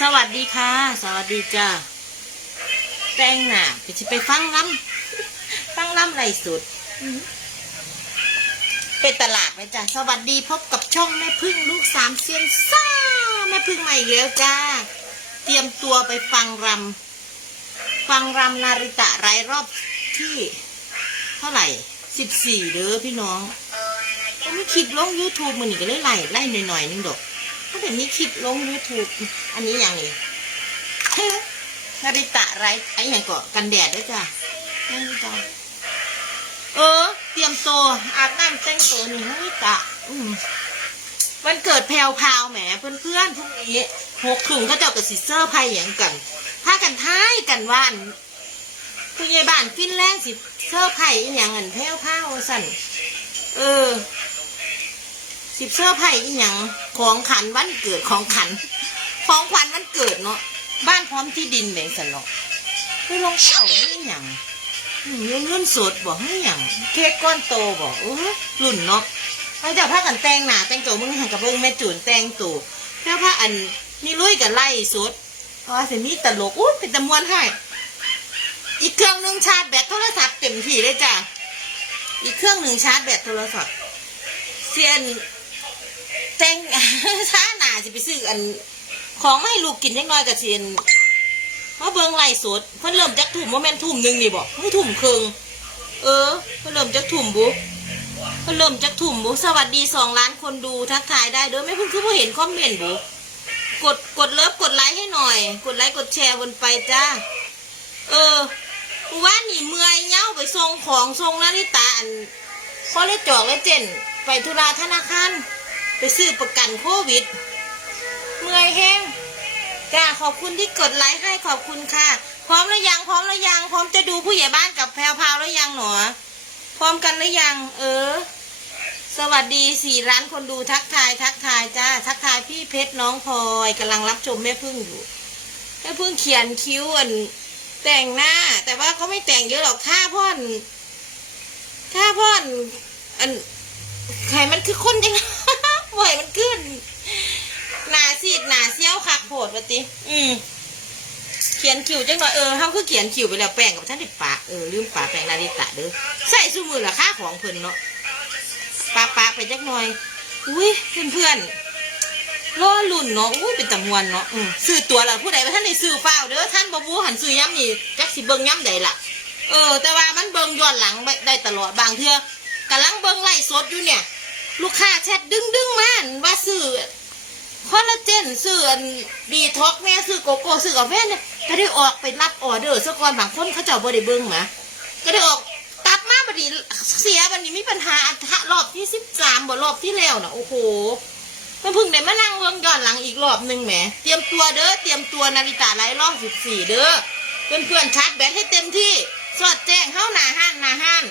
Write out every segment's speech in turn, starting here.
สวัสดีค่ะ สวัสดีจ้าแต่งหน้าไปสิไปฟังล้ำฟังล้ำไรสุดเป็นตลาดไหมจ้าสวัสดีพบกับช่องแม่พึ่งลูกสามเซียนซ่าแม่พึ่งมาอีกแล้วจ้า เตรียมตัวไปฟังรำฟังรำนาริตะไรายรอบที่เท่าไหร่สิบสี่เด้อพี่น้องก็ไม่คลิปลง YouTube มันนี่ก็เลยไล่ไล่หน่อยๆนึงดอก ถ้าแบบนี้คลิปลง YouTube อันนี้อย่างนี้นาริตะไรไอ้อย่างก็กันแดดด้วยจ้ะนาริตะเออ เตรียมตัวอาบน้ำแต่งตัวนี่นาริตะ อืมวันเกิดแพลวพาวแหมเพื่อนๆพรุ่งนี้หกถุงก็เจ้ากับสิเซอร์ไพ่อย่างกันพากันท้ายกันว่านผู้ใหญ่บ้านฟินแรงสิเซอร์ไพ่อย่างอันแพลวพาวสั่นเออสิบเสื้อร์ไผ่อีหยัง ของขันวันเกิดของขัน ของขวัญวันเกิดเนาะบ้านพร้อมที่ดินแบ่งสันหรอกคือลงเข่านี่หยังอืมเงินเงินสดบอกให้หยังเค้กก้อนโตบอกเออรุ่นเนาะเอาจากผ้ากันแต่งหนาแต่งโจมึงหันกับเบิ้งแม่จูนแต่งตัวแล้วผ้าอันนี่ลุยกับไล่สดพราะว่าสิมีตลกอู้เป็นตะมวนให้อีกเครื่องหนึ่งชาร์จแบตโทรศัพท์เต็มที่เลยจ้ะอีกเครื่องหนึ่งชาร์จแบตโทรศัพท์เซียน แต่ง ช้าหนาสิไปซื้ออัน ของไม่ลูกกินจังน้อยกับเชียนเพราะเบิ่งไล่สดเพิ่นเริ่มจากถุ่มว่าแม่นถุ่มหนึ่งนี่บอกมือถุ่มครึ่งเออเพิ่นเริ่มจากถุ่มบุเพิ่นเริ่มจากถุ่มบุสวัสดีสองล้านคนดูทักทายได้เด้อไม่เพิ่งคือผู้เห็นคอมเมนต์บุกดกดเลิฟกดไลค์ให้หน่อย กดไลค์กดแชร์บนไปจ้าเออว่านี่เมื่อยเหย้าไปส่งของส่งนาฬิตาอันเพอเลยจอกเลยเจนไปธุระธนาคาร ไปซื้อประกันโควิด เมื่อยแห้งจ้าขอบคุณที่กดไลค์ให้ขอบคุณค่ะ พร้อมหรือยัง พร้อมหรือยัง พร้อมจะดูผู้ใหญ่บ้านกับแพรวพาวหรือยังหนอ พร้อมกันหรือยัง เออ สวัสดีสี่ร้านคนดูทักทาย ทักทายจ้า ทักทายพี่เพชรน้องพลอยกำลังรับชมแม่พึ่งอยู่แม่พึ่งเขียนคิ้วอันแต่งหน้า แต่ว่าเขาไม่แต่งเยอะหรอกค่าพ่อนค่าพ่อนอันไข่มันคือคนยัง บ่อยมันขึ้น หนาซีดหนาเซี่ยวคักโผดวะติ อืมเขียนคิวจังหน่อยเออเขาคือเขียนคิวไปแล้วแป้งกับท่านติดปากเออลืมปากแป้งนาริตะเด้อใส่สู้มือละค่าของเพิ่นเนาะปากปากไปจักหน่อยอุ้ยเพื่อนเพื่อนรอลุ่นเนาะอุ้ยเป็นตำมวนเนาะอืมซื้อตัวละผู้ใดว่าท่านได้ซื้อเปล่าเด้อท่านบ่บูหันซื้อย้ำนี่จักสิเบิ่งย้ำใดล่ะเออ แต่ว่ามันเบิ่งย้อนหลังได้ตลอดบางเทื่อกำลังเบิ่งไล่สดอยู่เนี่ย ลูกค้าแชทดึงดึงๆมาอั่นว่าซื้อคอลลาเจนซื้อดีท็อกแม่ซื้อโกโก้ซื้อกาแฟเนี่ยก็ได้ออกไปรับออเดอร์ซะก่อนบางคนเขาเจ้าบ่ได้เบิ่งมาก็ได้ออกกลับมาบัดนี้เสียบัดนี้มีปัญหาอันทะรอบที่สิบสามบ่รอบที่แล้วนะโอ้โหมันพิ่งได้มานั่งเบิ่งย้อนหลังอีกรอบหนึ่งแหมเตรียมตัวเด้อเตรียมตัวนาฬิกาไร้รอบสิบสี่เด้อเพื่อนเพื่อนๆชาร์จแบตให้เต็มที่สอดแจ้งเข้าหนาห้านหนาห้าน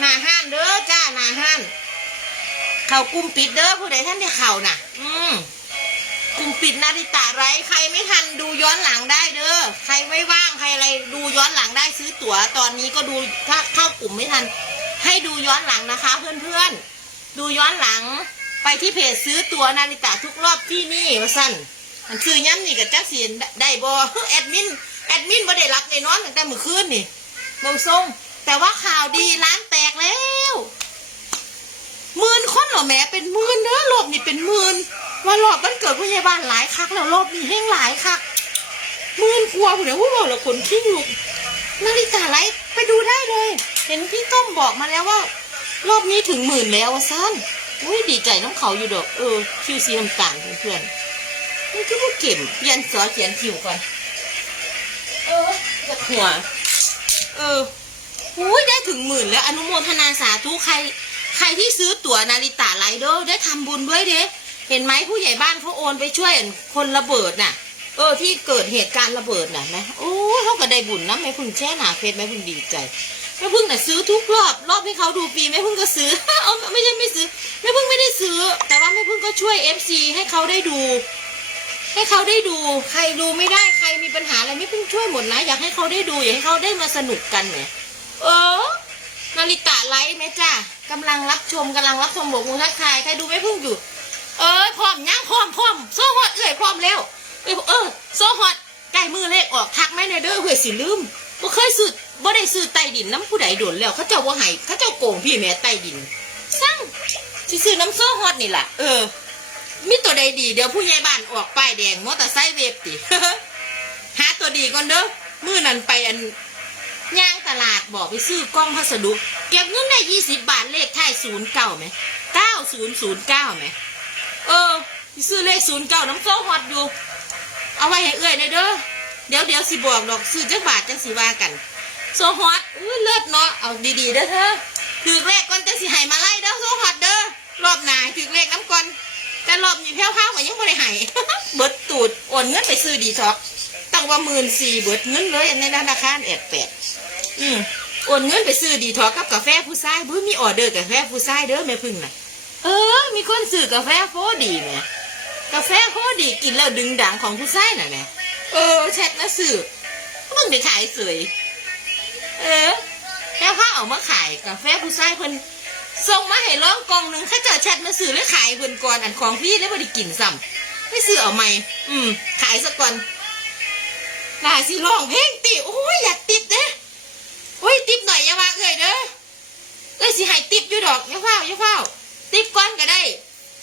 หนาห้านเด้อจ้าหน้าห้าน เข่ากลุ่มปิดเด้อผู้ใดท่านได้เข่าน่ะ อืมกลุ่มปิดนาฬิตาไรใครไม่ทันดูย้อนหลังได้เด้อใครไม่ว่างใครอะไรดูย้อนหลังได้ซื้อตั๋วตอนนี้ก็ดูถ้าเข้ากลุ่มไม่ทัน ให้ดูย้อนหลังนะคะ เพื่อนๆ ดูย้อนหลังไปที่เพจซื้อตั๋วนาฬิตาทุกรอบที่นี่ว่าสั้นมันคือย้ำนี่กับจักสีได้บอแอดมินแอดมินบ่ได้รับในนอนตั้งแต่เมื่อคืนนี่เบงทรงแต่ว่าข่าวดีร้านแตกแล้ว หมื่นคนเหรอแม่เป็นหมื่นเด้อรอบนี่เป็นหมื่นว่ารอบมันเกิดผู้ใหญ่บ้านหลายคักแล้วรอบนี้แห้งหลายคักหมื่นกลัวผู้เดี๋ยวผู้บอกแล้วคนขี้ลุกนาฬิกาไรไปดูได้เลย เห็นพี่ต้มบอกมาแล้วว่า รอบนี้ถึงหมื่นแล้วอะสั้นอุ้ยดีใจน้องเขาอยู่ดอกเออคิวซีน้ำตาลเพื่อนนี่คือพวกเก็บเรียนสอเขียนคิวก่อน เออจะหัว เอออุ้ยได้ถึงหมื่นแล้วอนุโมทนาสาธุใคร ใครที่ซื้อตั๋วนาริตะไลเดอร์ได้ทำบุญด้วยเด้เห็นไหมผู้ใหญ่บ้านเขาโอนไปช่วยคนระเบิดน่ะ เออที่เกิดเหตุการณ์ระเบิดน่ะนะโอ้เขาก็ได้บุญนะแม่พึ่งแช่หนาเฟซแม่พึ่งดีใจแม่พึ่งน่ะซื้อทุกรอบรอบที่เขาดูฟรีแม่พึ่งก็ซื้อเอาไม่ใช่ไม่ซื้อแม่พึ่งไม่ได้ซื้อ แต่ว่าแม่พึ่งก็ช่วยเอฟซีให้เขาได้ดู ให้เขาได้ดู ใครดูไม่ได้ใครมีปัญหาอะไรแม่พึ่งช่วยหมดนะอยากให้เขาได้ดูอยากให้เขาได้มาสนุกกันเนี่ยเออ นาริตะไลฟ์ไหมจ้ากำลังรับชมกำลังรับชมบอกมือทักทายใครดูไม่พึ่งอยู่ เออพร้อมย่างพร้อมพร้อมโซ่หดเอื่อยพร้อมแล้วเอยเออโซฮอตใกล้มือเลขออกทักไหมเนี่ยเด้อเฮ้ยสิลืมบ่เคยซื้อบ่ได้ซื้อใตดินน้ำผู้ใดโดนแล้วเขาเจ้าบ่ให้เขาเจ้าโกงพี่แม่ใตดินสั่งสิซื้อน้ำโซฮอตนี่แหละเออมีตัวใดดีเดี๋ยวผู้ใหญ่บ้านออกป้ายแดงมอเตอร์ไซค์เวฟติหาตัวดีก่อนเด้อมื้อนันไปอันย่าง ตลาดบอกไปซื้อกล้องพัสดุ เก็บเงินได้ยี่สิบบาทเลขท้ายศูนย์เก้าไหมเก้าศูนย์ศูนย์เก้าไหมเออซื้อเลขศูนย์เก้าน้ำโซ่ฮอตอยู่ เอาไว้ให้เอื้อยหน่อยเด้อเดี๋ยวเดี๋ยวสิบอกดอกซื้อจักบาทจังสิว่ากันโซฮอตอุ้ยเลิศเนาะเอาดีๆเด้อเธอถือเลขก่อนจังสิให้มาไล่เด้อโซฮอตเด้อรอบหนาถือเลขน้ำก่อนแต่รอบนี้แพ้วๆก็ยังไม่ได้ให้เบิดตูดโอนเงินไปซื้อดีท็อกตั้งว่าหมื่นสี่เบิดเงินเลยในธนาคารแอดแปด อืมโอนเงินไปซื้อดีทอกกับกาแฟผู้ชายบื้อมีออเดอร์กาแฟผู้ชายเด้อแม่พึ่งน่ะ เออ มีคนซื้อกาแฟโคดีแหม่กาแฟโคดีกินแล้วดึงดังของผู้ชายน่ะแหม่เออแชทนะซื้อมึงไปขายสวยเออแล้วข้าเอามาขายกาแฟผู้ชายเพิ่นส่งมาให้ร้องกล่องหนึ่งข้าเจอแชทมาซื้อแล้วขายเพิ่นก่อนอันของพี่แล้วบ่ได้กินซ้ำไม่ซื้อเอาใหม่อืม ขายซะก่อนลาสิร้องเพลงติโอ้ยอยากติดเด้ โอ้ยติดหน่อยอย่าว่าเอ้ยเด้อเอ้ยสิให้ติดอยู่ดอกอย่าเฝ้าอย่าเฝ้าติดก่อนก็ได้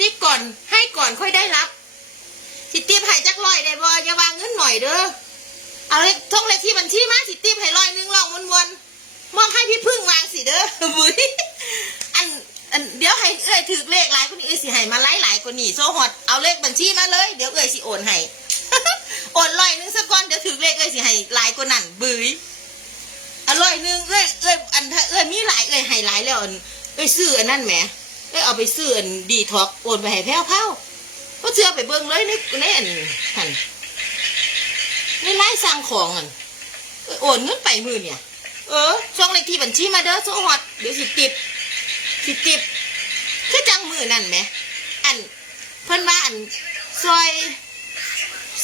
ติดก่อนให้ก่อนค่อยได้รับสิติ๊บให้จักร้อยได้บ่อย่าวางเงินหน่อยเด้อเอาเลขท่องเลขที่บัญชีมาสิติ๊บให้ร้อยหนึงลองวนๆมองให้พี่พึ่งวางสิเด้อบุ้ยอันอันเดี๋ยวให้เอ้ยถือเลขหลายกว่านี้เอ้ยสิให้มาไล่หลายกว่านี้โซฮอดเอาเลขบัญชีมาเลย เดี๋ยวเอ้ยสิโอนให้โอนร้อยหนึงสักก้อนเดี๋ยวถือเลขเอ้ยสิให้หลายกว่านั้นบุ้ย ร่อยนึงเอ้ยเอ้ยอันถ้าเอ้ยมีหลายเอ้ยให้หลายแล้วอันเอ้ยซื้ออันนั้นแหมเอ้ยเอาไปซื้ออันดีท็อกโอนไปให้แพ้วเผาก็เชื่อไปเบิ่งเลยในในอันหันในไล่สร้างของอันเอ้ยโอนเงินไปมือเนี่ย เออช่องเลขที่บัญชีมาเด้อโซฮอดเดี๋ยวสิติบสิติบคือจังมือนั่นไหม อันเพิ่นว่าอันซอย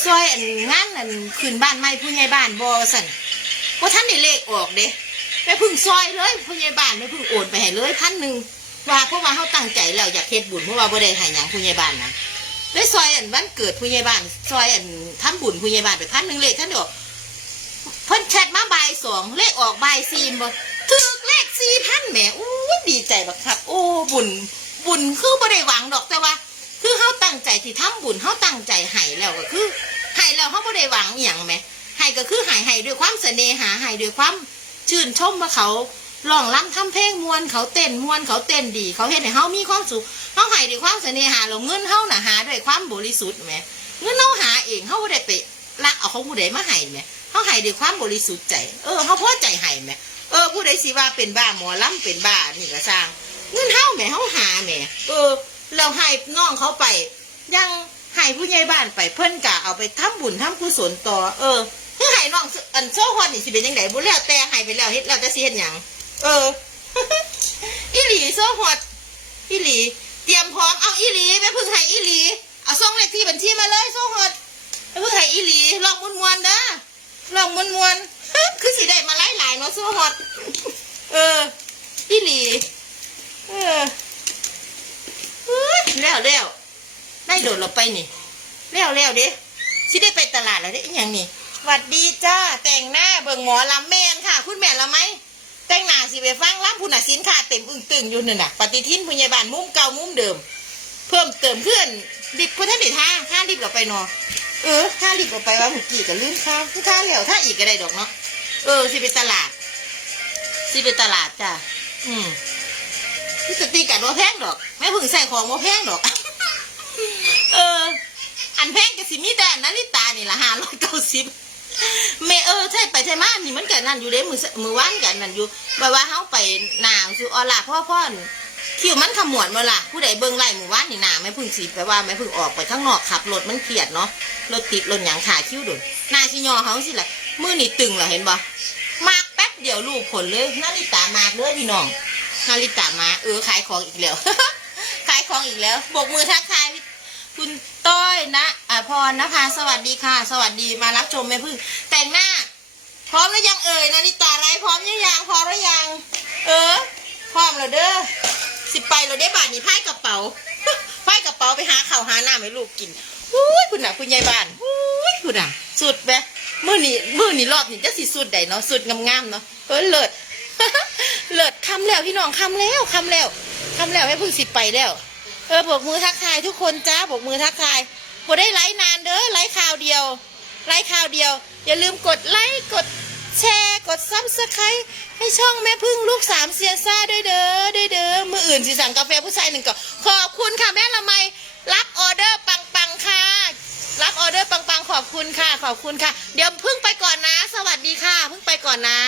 ซอยอันงานอันขึ้นบ้านใหม่ผู้ใหญ่บ้านบ่สั่น ว่าท่านได้เลขออกเด้แม่พึ่งซอยเลยผู้ใหญ่บ้านแม่พึ่งโอนไปให้เลยพันหนึ่งว่าเพราะว่าเขาตั้งใจแล้วอยากเฮ็ดบุญเพราะว่าบ่ได้ให้หยังผู้ใหญ่บ้านนะได้ซอยอันวันเกิดผู้ใหญ่บ้านซอยอันทำบุญผู้ใหญ่บ้านไปพันหนึ่งเลขท่านเดียวเพิ่นแชทมาบ่ายสองเลขออกบ่ายสี่บ่ถึกเลขสี่พันแหมอู้ดีใจบักครับ โอ้บุญบุญคือบ่ได้หวังดอกแต่ว่า คือเฮาตั้งใจที่ทำบุญเฮาตั้งใจให้แล้วก็คือให้แล้วเฮาบ่ได้หวังอย่างแหม ให้ก็คือให้ให้ด้วยความเสน่หาให้ด้วยความชื่นชมว่าเขาร้องรำทำเพลงมวนเขาเต้นมวนเขาเต้นดี เขาเฮ็ดให้เฮามีความสุขเขาให้ด้วยความเสน่หาเราเงินเขาน่ะหาด้วยความบริสุทธิ์ไหมเงินเขาหาเองเขาบ่ได้ไปลักเอาของผู้ใดมาให้ไหมเขาให้ด้วยความบริสุทธิ์ใจ เออเขาพอใจให้ไหมเออผู้ใดสิว่าเป็นบ้าหมอลำเป็นบ้านี่ก็สร้าง เงินเขาแหมเขาหาแหมเออเราให้น้องเขาไปยังให้ผู้ใหญ่บ้านไปเพิ่นกะเอาไปทำบุญทำกุศลต่อ เออ ให้น้องอันโซฮอนนี่สิเป็นยังไงบุแล้วแต่ให้ไปแล้วเฮ็ดแล้วแต่สิเฮ็ดหยังเอออีหลีโซฮอดอีหลี เตรียมพร้อมเอาอีหลีแม่พึ่งให้อีหลีเอาส่งเลขที่บัญชีมาเลยส่งหดแม่พึ่งให้อีหลีลองมวนมวนเด้อลองมวนมวนคือสิได้มาไล่หลายเนาะส่งหดเอออีหลีเออเฮ้ยแล้วแล้วได้โดดเราไปนี่แล้วแล้วเด้สิได้ไปตลาดแล้วเด้ย่างนี่ หวัดดีจ้าแต่งหน้าเบิ่งหมอลำแมนค่ะ คุณแม่ละไหมแต่งหน้าสิไปฟังล้ำผู้น่ะสินค้าเต็มอึ้งตึงอยู่นั่นน่ะปฏิทินผู้ใหญ่บ้านมุมเก่ามุ้มเดิม เพิ่มเติมเพื่อนดิบพุทธเดชท่าท่าดิบกับไปนอเออท่าดิบกับไปว่าเมื่อกี้ก็ลืมข้าวท่าแล้วท่าอีกก็ได้ดอกเนาะเออสิไปตลาด สิไปตลาดจ้ะอืมที่สติกันว่าแพงดอกแม่พึ่งใส่ของว่าแพงดอก เออ อันแพงก็สิมีแต่อันนาฬิตานี่ละห้าร้อยเก้าสิบ เมเออใช่ไปใช่มานี่มันกันนั่นอยู่เด้มือมือว่านกันนั่นอยู่แบบว่าเฮาไปหนาวสิออล่ะพ่อพ่อนคิวมันขมวดมาล่ะผู้ใดเบิ่งไล่หมือว่านนี่หนาไม่พึ่งสีแปลว่าไม่พึ่งออกไปข้างนอกขับรถมันเครียดเนาะรถติดรถหยังขาคิ้วดุนหนาสิยอเขาสิล่ะมือนี่ตึงเหรอเห็นบ่มากแป๊บเดียวลูกผลเลยนาฬิตามากเลยพี่น้องนาฬิตามาเออขายของอีกแล้วขายของอีกแล้วโบกมือทักทายคุณต้อยนะอ่าพรนภาสวัสดีค่ะ สวัสดีมารับชมแม่พึ่ง พร้อมแล้วยังเอ่ยนาฬิตาไรพร้อมยังยังพร้อมแล้วยัง เออ พร้อมแล้วเด้อสิไปเราได้บาทนี่พายกระเป๋าพายกระเป๋าไปหาข้าวหาหน้ำให้ลูกกินอุ้ยคุณน่ะคุณยายบ้านอุ้ยพุ่นอะ สุดไหมมือนี่มือนี่รอบนี่จะสิสุดใดเนาะสุดงามๆเนาะเออเลิศเลิศคำแล้วพี่น้องคำแล้วคำแล้วคำแล้วให้พึ่งสิไปแล้ว เออบอกมือทักทายทุกคนจ้าบอกมือทักทายบ่ได้ไลฟ์นานเด้อไลฟ์ข่าวเดียว ไลค์ข่าวเดียว อย่าลืมกดไลค์กดแชร์กดซับสไครต์ให้ช่องแม่พึ่งลูกสามเซียซ่าด้วยเด้อด้วยเด้อมืออื่นสิสั่งกาแฟผู้ชายหนึ่งก่อนขอบคุณค่ะแม่ละไมรับออเดอร์ปังๆค่ะ รับออเดอร์ปังๆ ขอบคุณค่ะ ขอบคุณค่ะ เดี๋ยวพึ่งไปก่อนนะ สวัสดีค่ะพึ่งไปก่อนนะ